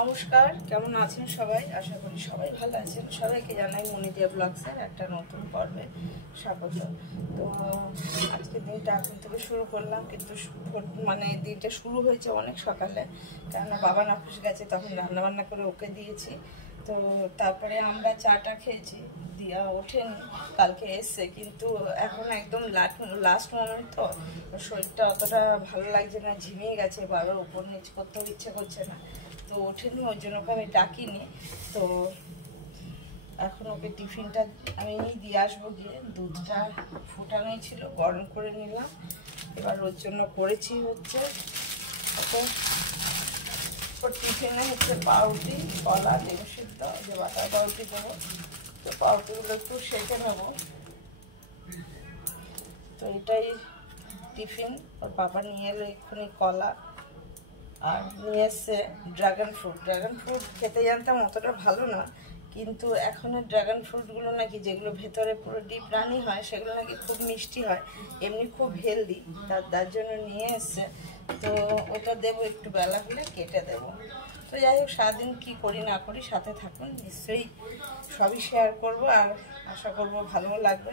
নমস্কার, কেমন আছেন সবাই? আশা করি সবাই ভালো আছেন। সবাইকে জানাই মনিদিয়া ব্লগসের একটা নতুন পর্বে স্বাগত। তো আজকে দিনটা এখন থেকে শুরু করলাম, কিন্তু মানে দিনটা শুরু হয়েছে অনেক সকালে, কেননা বাবা অফিস গেছে, তখন রান্নাবান্না করে ওকে দিয়েছি। তো তারপরে আমরা চাটা খেয়েছি, দিয়া ওঠেনি, কালকে এসছে, কিন্তু এখন একদম লাস্ট মোমেন্ট, তো শরীরটা অতটা ভালো লাগছে না, ঝিমিয়ে গেছে, বাবার উপর নিচ করতেও ইচ্ছে করছে না, তো ওঠেনি, ওই জন্য ওকে আমি ডাকিনি। তো এখন ওকে টিফিনটা আমি দিয়ে আসবো, গিয়ে দুধটা ফুটানোই ছিল, গরম করে নিলাম। এবার ওর জন্য করেছি হচ্ছে ওকে, ওর টিফিনে হচ্ছে পাউরুটি, কলা, লেবু সিদ্ধ, যে বাটার পাউরুটি দেবো। তো পাউরুটিগুলো একটু সেঁকে নেবো। তো এটাই টিফিন। ওর বাবা নিয়ে এলো এক্ষুনি কলা, আর নিয়ে এসছে ড্রাগন ফ্রুট। ড্রাগন ফ্রুট খেতে জানতাম অতটা ভালো না, কিন্তু এখনের ড্রাগন ফ্রুটগুলো নাকি, যেগুলো ভেতরে পুরো ডিপ রানি হয়, সেগুলো নাকি খুব মিষ্টি হয়, এমনি খুব হেলদি, তার জন্য নিয়ে এসছে। তো ওটা দেবো, একটু বেলা হলে কেটে দেবো। তো যাই হোক, সারাদিন কী করি না করি সাথে থাকুন, নিশ্চয়ই সবই শেয়ার করব, আর আশা করব ভালোও লাগবে।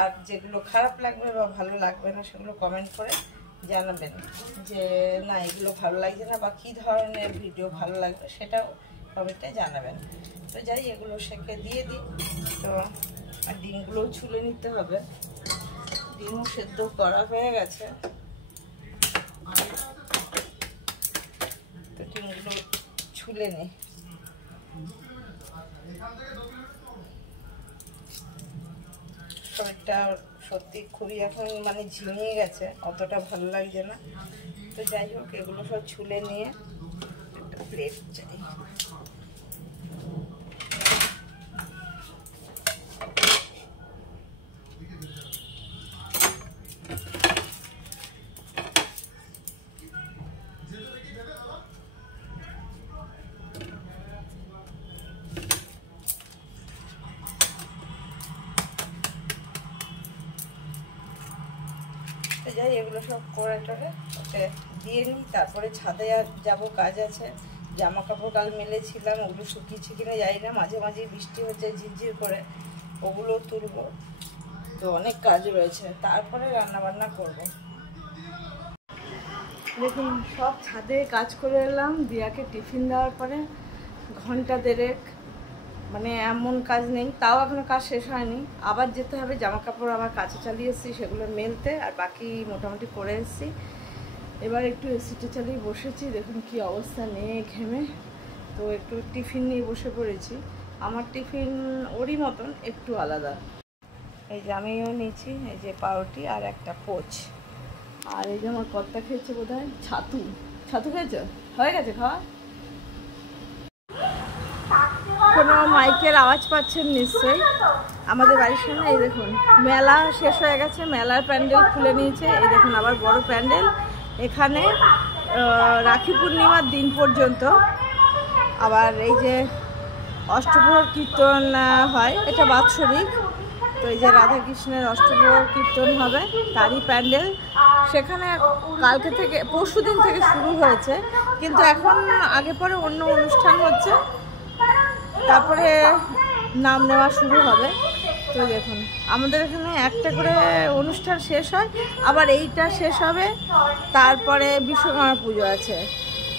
আর যেগুলো খারাপ লাগবে বা ভালো লাগবে না, সেগুলো কমেন্ট করে জানাবেন যে না এগুলো ভালো লাগছে না, বা কী ধরনের ভিডিও ভালো লাগবে সেটাও কমেন্টে জানাবেন। তো যাই, এগুলো সেঁকে দিয়ে দিই। তো আর ডিমগুলোও ছুলে নিতে হবে, ডিমও সেদ্ধ করা হয়ে গেছে। তো ডিমগুলো ছুলে নিই। শরীরটা সত্যি খুবই এখন মানে ঝিমিয়ে গেছে, অতটা ভালো লাগছে না। তো যাই হোক, এগুলো সব ছুলে নিয়ে একটা প্লেট চাই। যাই, এগুলো সব করে টরে ওকে দিয়ে নিই, তারপরে ছাদে আর যাবো, কাজ আছে। জামা কাপড় কাল মেলেছিলাম, ওগুলো শুকিয়েছে কিনা যাই না, মাঝে মাঝে বৃষ্টি হচ্ছে ঝিরঝির করে, ওগুলো তুলবো। তো অনেক কাজ রয়েছে, তারপরে রান্নাবান্না করব। দেখুন, সব ছাদে কাজ করে এলাম, দিয়াকে টিফিন দেওয়ার পরে ঘন্টা দেড়েক, মানে এমন কাজ নেই, তাও এখনো কাজ শেষ হয়নি। আবার যেতে হবে, জামা কাপড় আবার কাছে চালিয়ে এসেছি, সেগুলো মেলতে, আর বাকি মোটামুটি করে এসেছি। এবার একটু এসিটা চালিয়ে বসেছি, দেখুন কি অবস্থা, নিয়ে ঘেমে। তো একটু টিফিন নিয়ে বসে পড়েছি। আমার টিফিন ওরই মতন, একটু আলাদা। এই যে আমিও নিয়েছি, এই যে পাউরুটি আর একটা পোচ। আর এই যে আমার কর্তা খেয়েছে বোধ হয় ছাতু। ছাতু খেয়েছো? হয়ে গেছে খাওয়া? কোনো মাইকের আওয়াজ পাচ্ছেন নিশ্চয়ই। আমাদের বাড়ির সামনে এই দেখুন, মেলা শেষ হয়ে গেছে, মেলার প্যান্ডেল খুলে নিয়েছে। এই দেখুন আবার বড় প্যান্ডেল এখানে, রাখি পূর্ণিমার দিন পর্যন্ত। আবার এই যে অষ্টপ্রহর কীর্তন হয়, এটা বাৎসরিক। তো এই যে রাধাকৃষ্ণের অষ্টপ্রহর কীর্তন হবে, তারই প্যান্ডেল। সেখানে কালকে থেকে, পরশু দিন থেকে শুরু হয়েছে, কিন্তু এখন আগে পরে অন্য অনুষ্ঠান হচ্ছে, তারপরে নাম নেওয়া শুরু হবে। তো দেখুন, আমাদের এখানে একটা করে অনুষ্ঠান শেষ হয়, আবার এইটা শেষ হবে, তারপরে বিশ্বকর্মা পুজো আছে,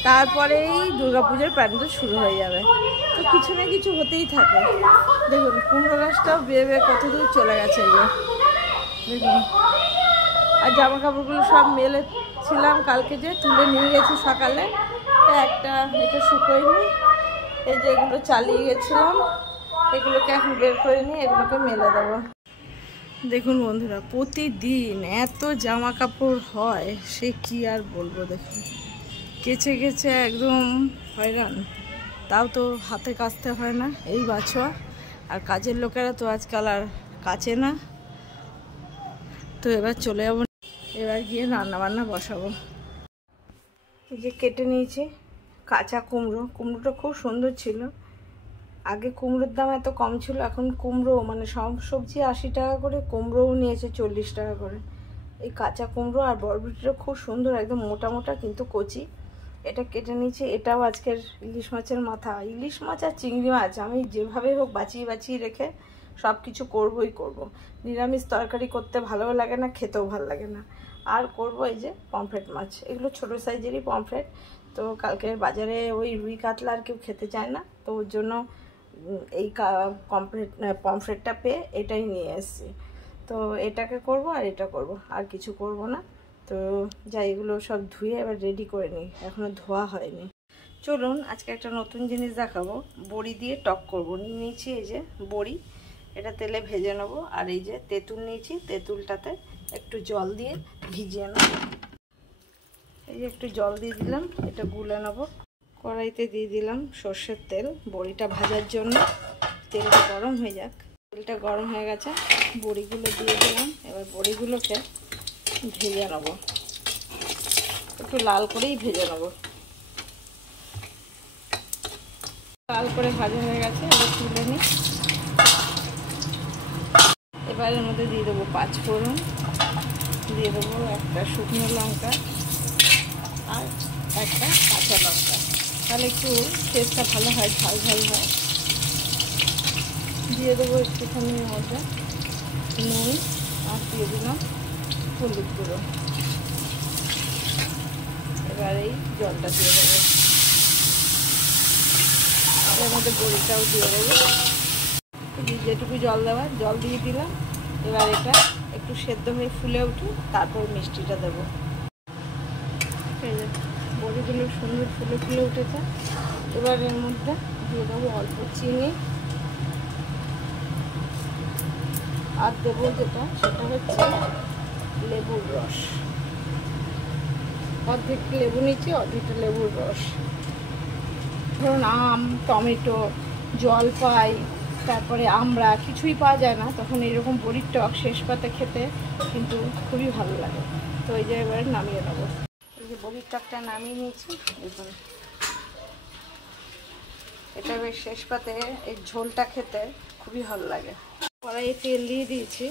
তারপরেই দুর্গাপুজোর প্যান্ডেল শুরু হয়ে যাবে। তো কিছু না কিছু হতেই থাকে। দেখুন, কুমড়ো গাছটাও বেয়ে বেয়ে কত দূর চলে গেছে, এই যে দেখুন। আর জামা কাপড়গুলো সব মেলেছিলাম কালকে, যে তুলে নিয়ে গেছি সকালে, একটা এটা শুকোয়নি। এই যে এগুলো চালিয়ে গেছিলাম, এগুলোকে এখন বের করে নিয়ে এগুলোকে মেলে দেবো। দেখুন বন্ধুরা, প্রতিদিন এত জামা কাপড় হয়, সে কি আর বলবো। দেখুন, কেচে কেচে একদম হয়রান। তাও তো হাতে কাচতে হয় না, এই বাছোয়া। আর কাজের লোকেরা তো আজকাল আর কাচে না। তো এবার চলে যাবো, এবার গিয়ে রান্নাবান্না বসাবো। এই যে কেটে নিয়েছি কাঁচা কুমড়ো। কুমড়োটা খুব সুন্দর ছিল। আগে কুমড়োর দাম এত কম ছিল, এখন কুমড়ো মানে সব সবজি 80 টাকা করে, কুমড়োও নিয়েছে 40 টাকা করে। এই কাঁচা কুমড়ো আর বরবটিটা খুব সুন্দর, একদম মোটা মোটা কিন্তু কচি। এটা কেটে নিয়েছি। এটাও আজকের ইলিশ মাছের মাথা। ইলিশ মাছ আর চিংড়ি মাছ আমি যেভাবে হোক বাঁচিয়ে বাঁচিয়ে রেখে সব কিছু করবই করব। নিরামিষ তরকারি করতে ভালোও লাগে না, খেতেও ভালো লাগে না। আর করব এই যে পমফ্রেট মাছ, এগুলো ছোটো সাইজেরই পমফ্রেট। তো কালকে বাজারে ওই রুই কাতলা আর কেউ খেতে চায় না, তো ওর জন্য এই পমফ্রেটটা পেয়ে এটাই নিয়ে এসেছি। তো এটাকে করব আর এটা করব, আর কিছু করব না। তো যাই, এগুলো সব ধুয়ে এবার রেডি করে নিই, এখনও ধোয়া হয়নি। চলুন আজকে একটা নতুন জিনিস দেখাবো। বড়ি দিয়ে টক করব। নিয়েছি এই যে বড়ি, এটা তেলে ভেজে নেব। আর এই যে তেঁতুল নিয়েছি, তেঁতুলটাতে একটু জল দিয়ে ভিজিয়ে নেব। এই যে একটু জল দিয়ে দিলাম, এটা গুলে নেব। কড়াইতে দিয়ে দিলাম সর্ষের তেল বড়িটা ভাজার জন্য। তেলটা গরম হয়ে যাক। তেলটা গরম হয়ে গেছে, বড়িগুলো দিয়ে দিলাম। এবার বড়িগুলোকে ভেজে নেব, একটু লাল করেই ভেজে নেব। লাল করে ভাজা হয়ে গেছে, এবার তুলে নিই। এবার এর মধ্যে দিয়ে দেবো 5 ফোড়ন, দিয়ে দেবো একটা শুকনো লঙ্কা আর একটা কাঁচা লঙ্কা, তাহলে একটু টেস্টটা ভালো হয়, ঝাল ঝাল হয়। দিয়ে দেবো একটুখানি এর মধ্যে নুন, আর দিয়ে দিলাম হলুদ গুঁড়ো। এবার এই জলটা দিয়ে দেবো, এর মধ্যে বড়িটাও দিয়ে দেবো। যেটুকু জল দেওয়ার জল দিয়ে দিলাম। এবার এটা একটু সেদ্ধ হয়ে ফুলে উঠুক, তারপর মিষ্টিটা দেবো। বড়িগুলো সুন্দর ফুলে ফুলে উঠেছে। এবার এর মধ্যে দিয়ে দেবো অল্প চিনি, আর দেবো যেটা সেটা হচ্ছে লেবুর রস। অর্ধেক লেবু নিচ্ছি, অর্ধেকটা লেবুর রস। ধরুন আম, টমেটো, জলপাই, তারপরে আমরা কিছুই পাওয়া যায় না, তখন এরকম বড়ির টক শেষ পাতে খেতে কিন্তু খুবই ভালো লাগে। তো এই যে এবার নামিয়ে নেবো। এই যে বড়ির টকটা নামিয়ে নিয়েছি, দেখুন এটা বেশ শেষ পাতে এই ঝোলটা খেতে খুবই ভালো লাগে। কড়াইয়ে তেল দিয়ে দিয়েছি,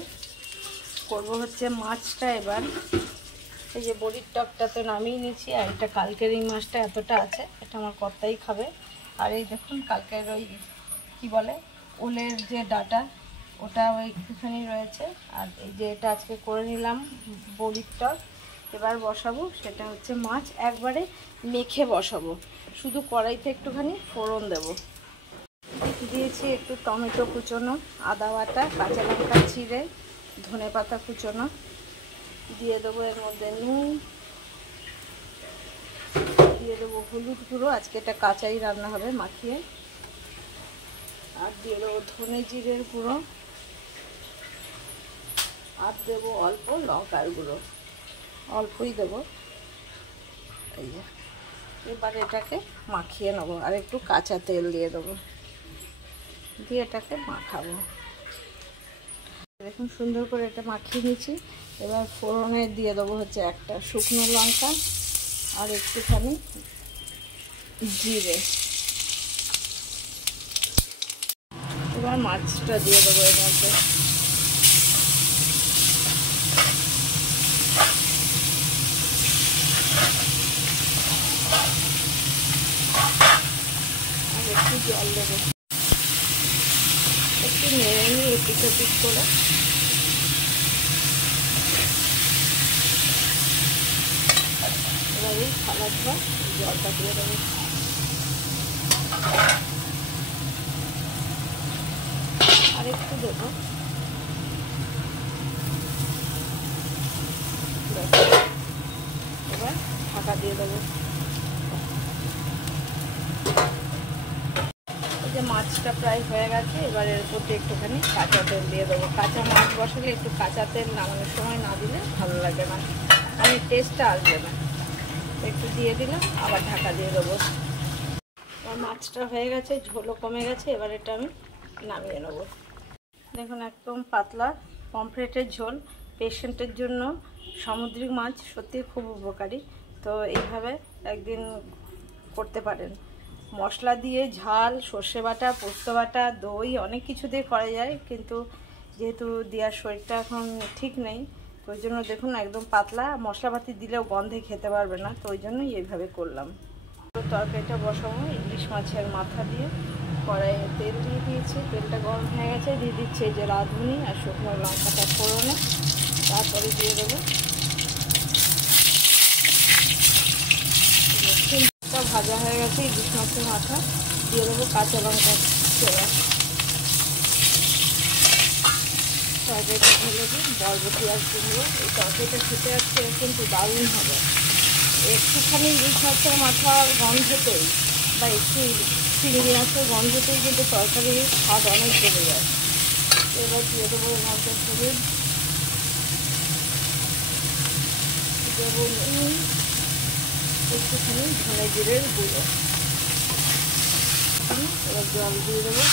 করবো হচ্ছে মাছটা। এবার এই যে বড়ির টকটা তো নামিয়ে নিয়েছি, আর এটা কালকের এই মাছটা এতটা আছে, এটা আমার কর্তাই খাবে। আর এই দেখুন কালকের ওই কী বলে ওলের যে ডাটা, ওটা ওই একটুখানি রয়েছে। আর এই যে এটা আজকে করে নিলাম বড়ির টক। এবার বসাবো সেটা হচ্ছে মাছ, একবারে মেখে বসাবো। শুধু কড়াইতে একটুখানি ফোড়ন দেব। দিয়েছি একটু টমেটো কুচোনো, আদা বাটা, কাঁচা লঙ্কা চিড়ে, ধনেপাতা কুচোনো। দিয়ে দেবো এর মধ্যে নুন, দিয়ে দেবো হলুদ গুঁড়ো, আজকে এটা কাঁচাই রান্না হবে মাখিয়ে। আর দিয়ে দেবো ধনে জিরের গুঁড়ো, আর দেবো অল্প লঙ্কার গুঁড়ো, অল্পই দেবো। এই যে এবার এটাকে মাখিয়ে নেবো, আর একটু কাঁচা তেল দিয়ে দেবো, দিয়ে এটাকে মাখাবো। দেখুন সুন্দর করে এটা মাখিয়ে নিয়েছি। এবার ফোড়নে দিয়ে দেবো হচ্ছে একটা শুকনো লঙ্কা আর একটুখানি জিরে। এবার মাছটা দিয়ে দেবো এর মধ্যে। আর একটু জল দেবো, একটু নেড়ে নিয়ে এপিট ওপিট করে এবার এই থালা ধোয়া জলটা দিয়ে দেবো। আর একটু দেবো, এবার ঢাকা দিয়ে দেবো। এই যে মাছটা প্রায় হয়ে গেছে, এবার এর উপর একটুখানি কাঁচা তেল দিয়ে দেবো। কাঁচা মাছ বসালে একটু কাঁচা তেল নামানোর সময় না দিলে ভালো লাগে না, মানে টেস্টটা আসবে না। একটু দিয়ে দিলাম, আবার ঢাকা দিয়ে দেবো। আর মাছটা হয়ে গেছে, ঝোলও কমে গেছে, এবার এটা আমি নামিয়ে নেব। দেখুন একদম পাতলা পমফ্রেটের ঝোল। পেশেন্টের জন্য সামুদ্রিক মাছ সত্যি খুব উপকারী। তো এইভাবে একদিন করতে পারেন। মশলা দিয়ে ঝাল, সর্ষে বাটা, পোস্ত বাটা, দই অনেক কিছু দিয়ে করা যায়, কিন্তু যেহেতু দিয়ার শরীরটা এখন ঠিক নেই, তো ওই জন্য দেখুন একদম পাতলা। মশলাপাতি দিলেও গন্ধে খেতে পারবে না, তো ওই জন্যই এইভাবে করলাম। তরকারিটা বসাবো ইলিশ মাছের মাথা দিয়ে। কড়াইয়ে তেল দিয়ে দিয়েছি, তেলটা গরম হয়ে গেছে, দিয়ে দিচ্ছি এই যে রাঁধুনি আর শুকনো লঙ্কাটা ফোড়নে। তারপরে দিয়ে দেবো ভাজা হয়ে গেছে ইলিশ মাছের মাথা, দিয়ে দেবো কাঁচা লঙ্কা চেরা। তরকারিটা ঢেলে দিই, বরবটি আর কুমড়ো। এই তরকারিটা খেতে আসছে কিন্তু দারুণ হবে। একটুখানি ইলিশ মাছের মাথার গন্ধতেই বা একটু চিংড়ি মাছের গন্ধতেই কিন্তু তরকারির স্বাদ অনেক বেড়ে যায়। এবার দিয়ে দেবো মাছের হলুদ, দেবো নুন, একটুখানি ধনে জিরের গুঁড়ো। এবার জল দিয়ে দেবো।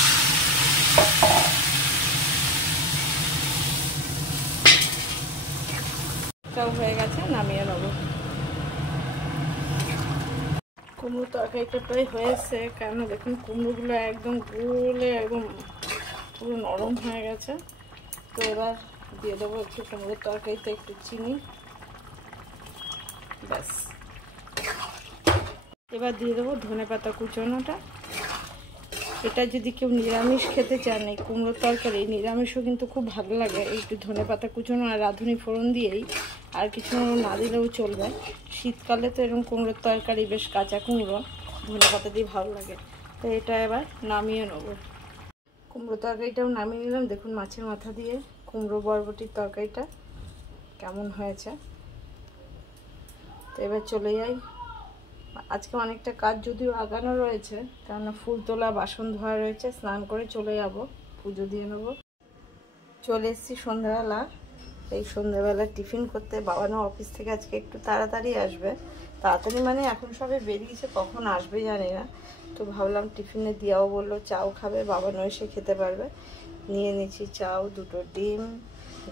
সব হয়ে গেছে, নামিয়ে নেবো। কুমড়ো তরকারিটা প্রায় হয়েছে, কেন দেখুন কুমড়োগুলো একদম গলে একদম পুরো নরম হয়ে গেছে। তো এবার দিয়ে দেবো একটু কুমড়োর তরকারিতে একটু চিনি, ব্যাস। এবার দিয়ে দেবো ধনেপাতা কুচোনোটা। এটা যদি কেউ নিরামিষ খেতে চান, এই কুমড়োর তরকারি নিরামিষও কিন্তু খুব ভালো লাগে। একটু ধনেপাতা কুচোনো আর রাঁধুনি ফোড়ন দিয়েই, আর কিছু না দিলেও চলবে। শীতকালে তো এরকম কুমড়োর তরকারি বেশ কাঁচা কুমড়ো ধনেপাতা দিয়ে ভালো লাগে। তো এটা এবার নামিয়ে নেব। কুমড়ো তরকারিটাও নামিয়ে নিলাম। দেখুন মাছের মাথা দিয়ে কুমড়ো বরবটির তরকারিটা কেমন হয়েছে। তো এবার চলে যাই। আজকে অনেকটা কাজ যদিও আগানো রয়েছে, কেননা ফুল তোলা, বাসন ধোয়া রয়েছে। স্নান করে চলে যাব, পুজো দিয়ে নেব। চলে এসেছি সন্ধ্যাবেলা। এই সন্ধ্যাবেলা টিফিন করতে। বাবানো অফিস থেকে আজকে একটু তাড়াতাড়ি আসবে। তাড়াতাড়ি মানে এখন সবে বেরিয়েছে, কখন আসবে জানি না। তো ভাবলাম টিফিনে দিয়াও বললো চাও খাবে, বাবানো এসে খেতে পারবে। নিয়ে নিয়েছি চাও, দুটো ডিম,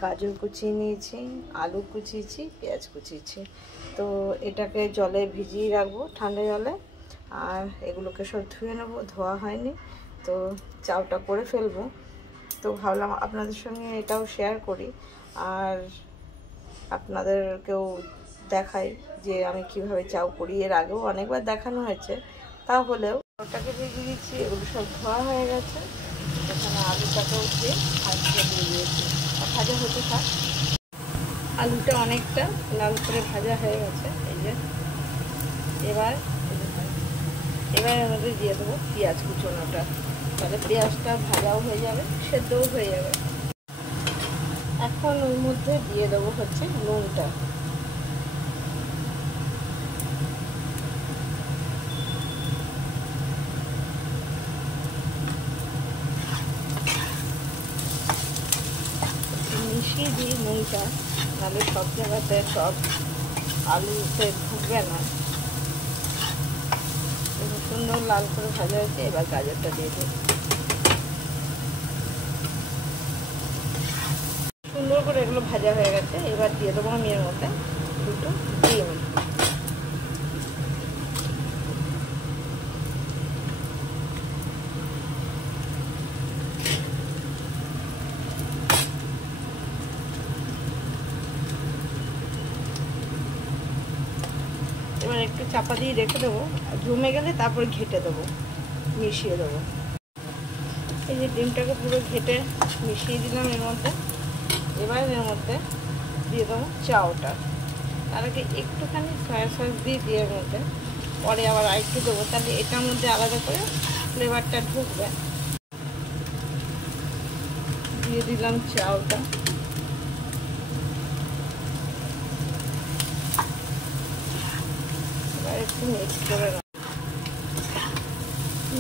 গাজর কুচিয়ে নিয়েছি, আলু কুচিয়েছি, পেঁয়াজ কুচিয়েছি। তো এটাকে জলে ভিজিয়ে রাখবো, ঠান্ডা জলে। আর এগুলোকে সব ধুয়ে নেবো, ধোয়া হয়নি। তো চাউটা করে ফেলবো। তো ভাবলাম আপনাদের সঙ্গে এটাও শেয়ার করি, আর আপনাদেরকেও দেখাই যে আমি কিভাবে চাউ করি। এর আগেও অনেকবার দেখানো হয়েছে, তাহলেও ওটাকে ভেজে দিচ্ছি। এগুলো সব ধোয়া হয়ে গেছে। এখানে আলুটাকেও দিয়ে ভাজতে দিয়ে দিয়েছি, ভাজা হতে থাক। আলুটা অনেকটা লাল করে ভাজা হয়ে গেছে, এই যে। এবার এর মধ্যে দিয়ে দেবো পেঁয়াজ কুচোনোটা, তাহলে পেঁয়াজটা ভাজাও হয়ে যাবে, সেদ্ধও হয়ে যাবে। এখন ওর মধ্যে দিয়ে দেবো হচ্ছে নুনটা। মিশিয়ে দিই নুনটা, নাহলে সব জায়গাতে সব আলুতে ঢুকবে না। সুন্দর লাল করে ভাজা হয়েছে। এবার গাজরটা দিয়ে দিই। সুন্দর করে এগুলো ভাজা হয়ে গেছে। এবার দিয়ে দেবো আমি এর মধ্যে দুটো ডিম। এবার একটু চাপা দিয়ে রেখে দেবো, জমে গেলে তারপর ঘেটে দেবো, মিশিয়ে দেবো। এই যে ডিমটাকে পুরো ঘেটে মিশিয়ে দিলাম এর মধ্যে। এবার এর মধ্যে দিয়ে দেবো চাউটা। তার আগে একটুখানি সয়া সস দিয়ে এর মধ্যে, পরে আবার আরেকটু দেবো, তাহলে এটার মধ্যে আলাদা করে ফ্লেভারটা ঢুকবে। দিয়ে দিলাম চাউটা। এবার একটু মিক্স করে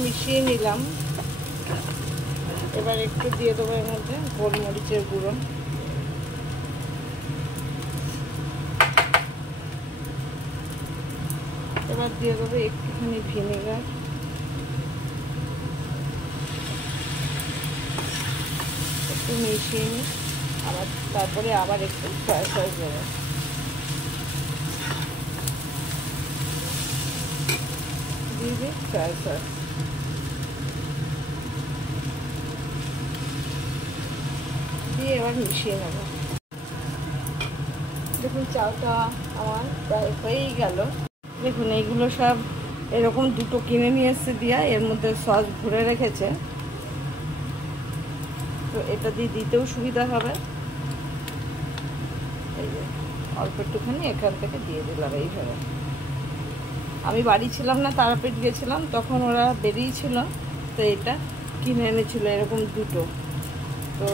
মিশিয়ে নিলাম। এবার একটু দিয়ে দেবো এর মধ্যে গোলমরিচের গুঁড়ো। এবার দিয়ে দেবো একটুখানি ভিনেগার। একটু মিশিয়ে নিই, আবার তারপরে আবার একটু সয়া সস দেবো। দিয়ে দিই সয়া সস। দিয়ে এবার মিশিয়ে নেব। দেখুন চাউটা আমার প্রায় হয়েই গেল। দেখুন এইগুলো সব এরকম দুটো কিনে নিয়ে এসছে দিয়া, এর মধ্যে সস ভরে রেখেছে, তো এটা দিয়ে দিতেও সুবিধা হবে। এই যে অল্প একটুখানি এখান থেকে দিয়ে দিলাম এইভাবে। আমি বাড়ি ছিলাম না, তারাপীঠ গেছিলাম, তখন ওরা বেরিয়েছিল, তো এটা কিনে এনেছিল এরকম দুটো। তো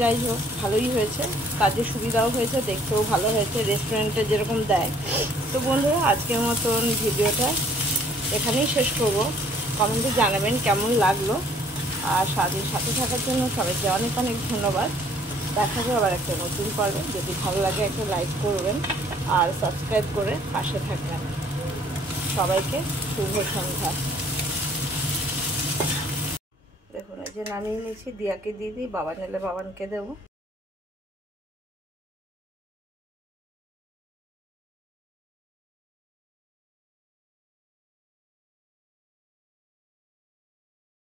যাই হোক, ভালোই হয়েছে, কাজের সুবিধাও হয়েছে, দেখতেও ভালো হয়েছে, রেস্টুরেন্টে যেরকম দেয়। তো বন্ধুরা, আজকের মতন ভিডিওটা এখানেই শেষ করব। কমেন্টে জানাবেন কেমন লাগলো, আর সাথে থাকার জন্য সবাইকে অনেক অনেক ধন্যবাদ। দেখা যাবে আবার একটা নতুন পর্বে। যদি ভালো লাগে একটা লাইক করবেন আর সাবস্ক্রাইব করে পাশে থাকবেন। সবাইকে শুভ সন্ধ্যা। দেখুন, এই যে নামিয়ে নিয়েছি, দিয়াকে দিয়ে দিই, বাবা নিলে বাবানকে দেবো।